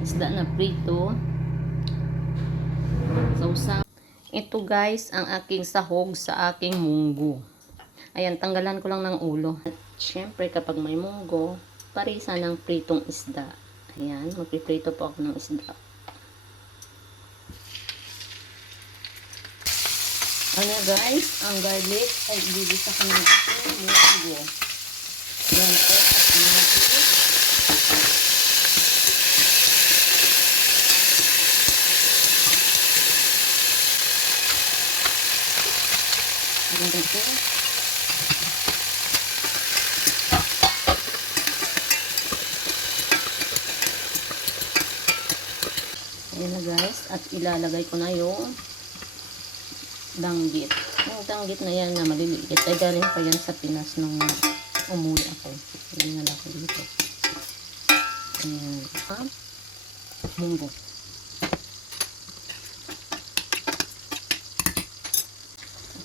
isda na prito. Sausang. Ito guys, ang aking sahog sa aking munggo. Ayan, tanggalan ko lang ng ulo. Syempre, kapag may munggo, parisa ng pritong isda. Ayan, magpiprito po ako ng isda. Ano guys, ang garlic ay ibibisa ko ng munggo. Ayan po, at natin. Ayan po. Ayan na guys. At ilalagay ko na yung danggit. Yung danggit na yan na maliliit. Ay galing pa yan sa Pinas nung umuwi ako. Hindi na ako dito. Ayan. Ah, munggo.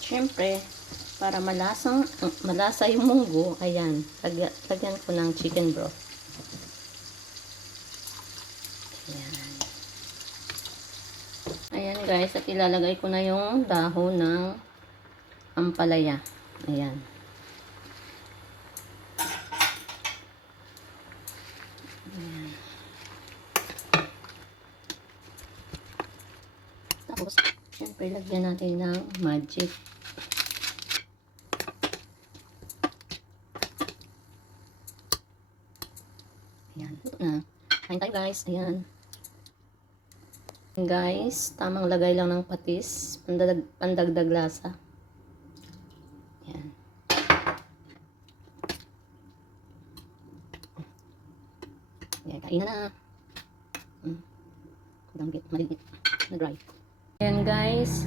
At syempre, para malasang, malasa yung munggo, ayan, lagyan ko ng chicken broth. Ayan. Ayan guys, at ilalagay ko na yung dahon ng ampalaya. Ayan. Ayan. Tapos, syempre, lagyan natin ng magic. Ayan, na. Kain tayo guys. Ayan. Guys, tamang lagay lang ng patis. Pandadag, pandagdag lasa. Ayan. Ayan, kain na na. Hmm. Danggit, maliit. Na-dry. Ayan guys,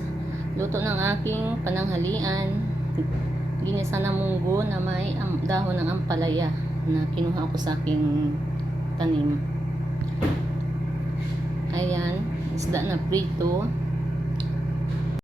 luto ng aking pananghalian. Ginisa na munggo na may dahon ng ampalaya na kinuha ko sa aking tanim. Ayan, isda na prito.